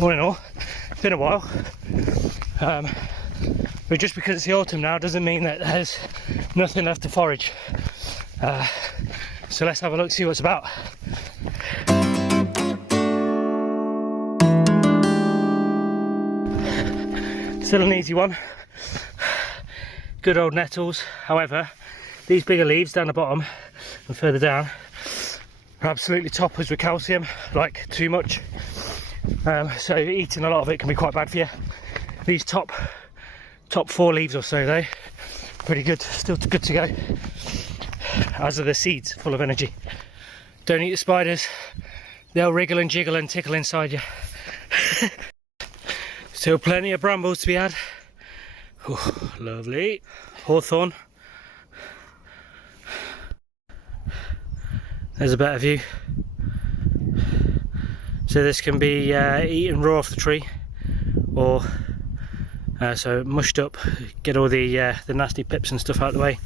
all in all, it's been a while. But just because it's the autumn now doesn't mean that there's nothing left to forage. So let's have a look, see what's about. Still an easy one. Good old nettles. However, these bigger leaves down the bottom and further down are absolutely toppers with calcium, like too much. So eating a lot of it can be quite bad for you. These top 4 leaves or so though, pretty good, still good to go. As are the seeds, full of energy. Don't eat the spiders, they'll wriggle and jiggle and tickle inside you. Still plenty of brambles to be had. Ooh, lovely. Hawthorn. There's a better view. So this can be eaten raw off the tree, or so mushed up, get all the nasty pips and stuff out of the way,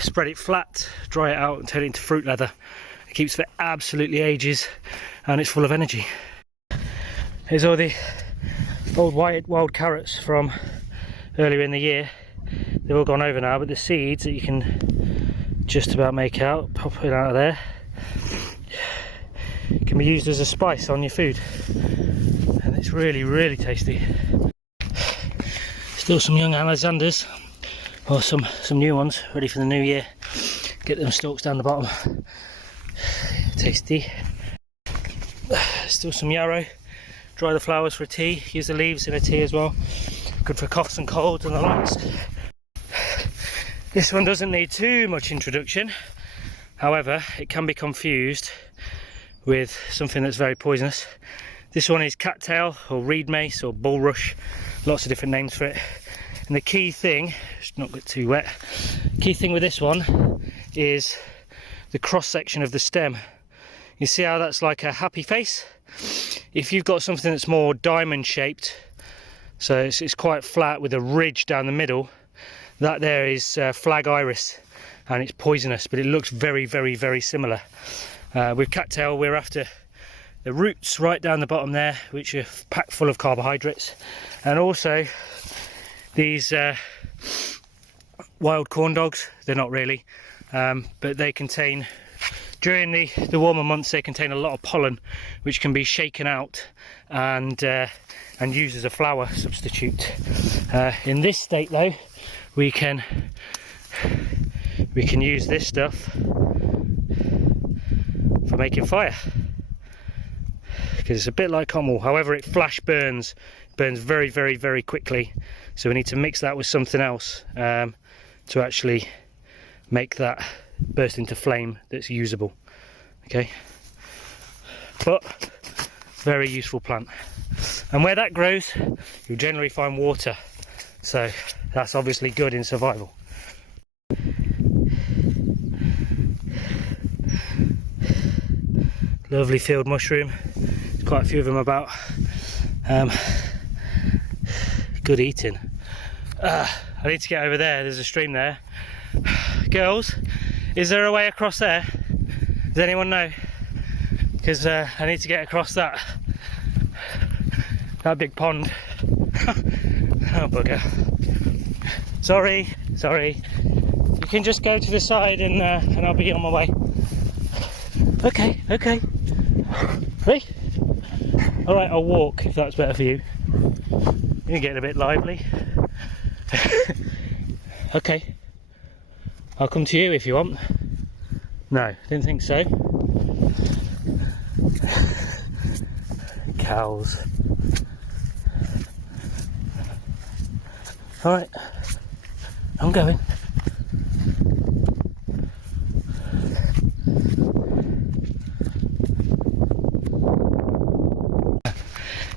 spread it flat, dry it out and turn it into fruit leather. It keeps for absolutely ages and it's full of energy. Here's all the old wild carrots from earlier in the year. They've all gone over now, but the seeds that you can just about make out, pop it out of there, can be used as a spice on your food, and it's really tasty. Still some young Alexanders, or some new ones ready for the new year. Get them stalks down the bottom. Tasty. Still some yarrow. Dry the flowers for a tea, use the leaves in a tea as well. Good for coughs and colds and the likes. This one doesn't need too much introduction. However, it can be confused with something that's very poisonous. This one is cattail or reed mace or bulrush, lots of different names for it. And the key thing, just not get too wet, key thing with this one is the cross section of the stem. You see how that's like a happy face? If you've got something that's more diamond shaped, so it's quite flat with a ridge down the middle, that there is flag iris, and it's poisonous, but it looks very similar. With cattail, we're after the roots right down the bottom there, which are packed full of carbohydrates, and also these wild corn dogs. They're not really, but they contain, during the warmer months, they contain a lot of pollen, which can be shaken out and used as a flour substitute. In this state though, we can use this stuff for making fire, because it's a bit like cotton wool. However, it flash burns very quickly, so we need to mix that with something else to actually make that burst into flame that's usable. Okay, but very useful plant, and where that grows you'll generally find water, so that's obviously good in survival. Lovely field mushroom, there's quite a few of them about. Good eating. I need to get over there, there's a stream there. Girls, is there a way across there? Does anyone know? Because I need to get across that big pond. Oh bugger. Sorry. You can just go to the side and I'll be on my way. Okay. Hey? Alright, I'll walk if that's better for you. You're getting a bit lively. Okay. I'll come to you if you want. No, didn't think so. Cows. Alright, I'm going.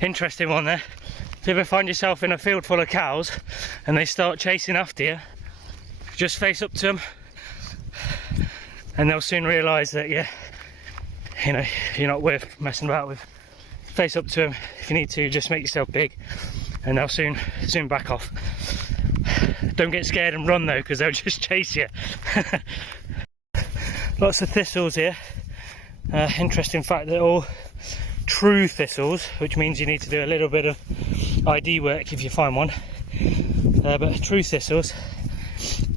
Interesting one there. If you ever find yourself in a field full of cows and they start chasing after you, just face up to them and they'll soon realise that you're not worth messing about with. Face up to them if you need to, just make yourself big and they'll soon back off. Don't get scared and run though, because they'll just chase you. Lots of thistles here. Interesting fact, they're all true thistles, which means you need to do a little bit of ID work if you find one. But true thistles,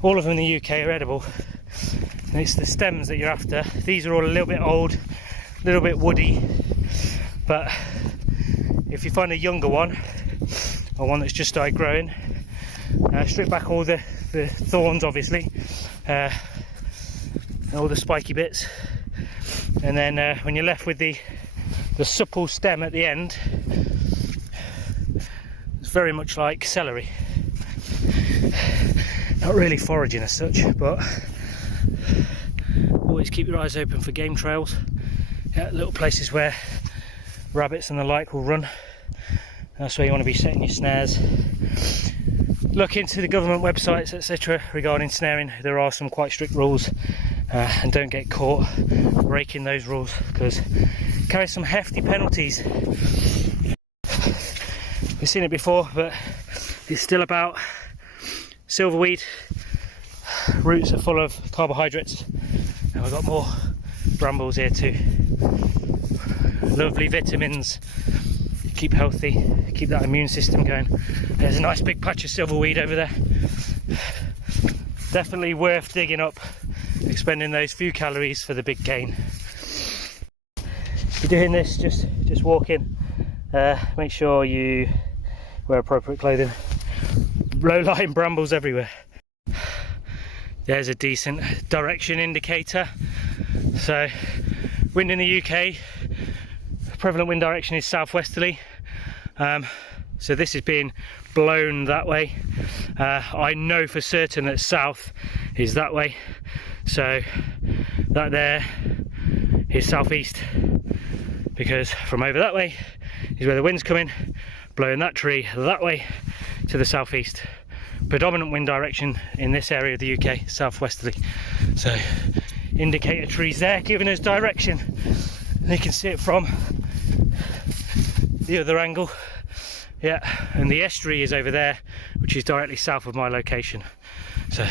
all of them in the UK are edible. And it's the stems that you're after. These are all a little bit old, a little bit woody, but if you find a younger one, or one that's just started growing, strip back all the thorns, obviously, and all the spiky bits, and then when you're left with the supple stem at the end, it's very much like celery. Not really foraging as such, but always keep your eyes open for game trails, little places where rabbits and the like will run. That's where you want to be setting your snares. Look into the government websites, etc. regarding snaring. There are some quite strict rules, and don't get caught breaking those rules, because it carries some hefty penalties. We've seen it before, but it's still about silverweed. Roots are full of carbohydrates, and we've got more brambles here too. Lovely vitamins, keep healthy, keep that immune system going. There's a nice big patch of silverweed over there. Definitely worth digging up, expending those few calories for the big gain. If you're doing this, just walk in. Make sure you wear appropriate clothing. Low-lying brambles everywhere. There's a decent direction indicator. So, wind in the UK, prevalent wind direction is southwesterly. So this is being blown that way. I know for certain that south is that way. So that there is southeast, because from over that way is where the wind's coming, blowing that tree that way to the southeast. Predominant wind direction in this area of the UK, southwesterly. So indicator trees there giving us direction. And you can see it from the other angle. Yeah, and the estuary is over there, which is directly south of my location. So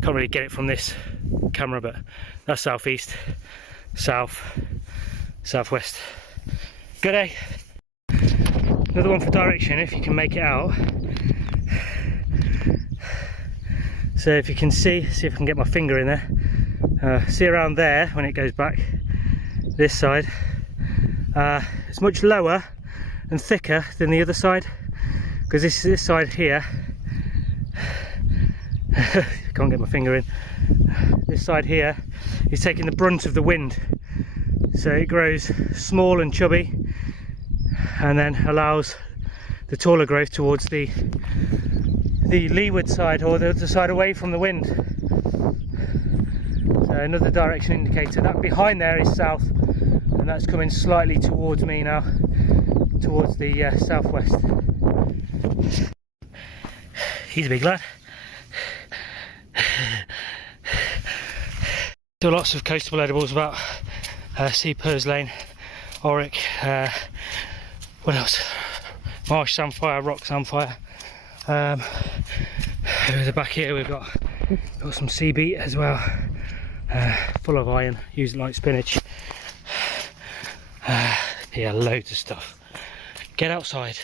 can't really get it from this camera, but that's southeast, south, southwest. Good day. Another one for direction, if you can make it out. So if you can see if I can get my finger in there. See around there when it goes back this side. It's much lower and thicker than the other side, because this side here, can't get my finger in, this side here is taking the brunt of the wind, so it grows small and chubby and then allows the taller growth towards the leeward side, or the side away from the wind. So another direction indicator. That behind there is south, and that's coming slightly towards me now, towards the southwest. He's a big lad. Still lots of coastable edibles about. Sea purslane, auric, what else? Marsh samphire, rock samphire. Over the back here we've got some sea beet as well, full of iron, use it like spinach. Yeah, loads of stuff. Get outside.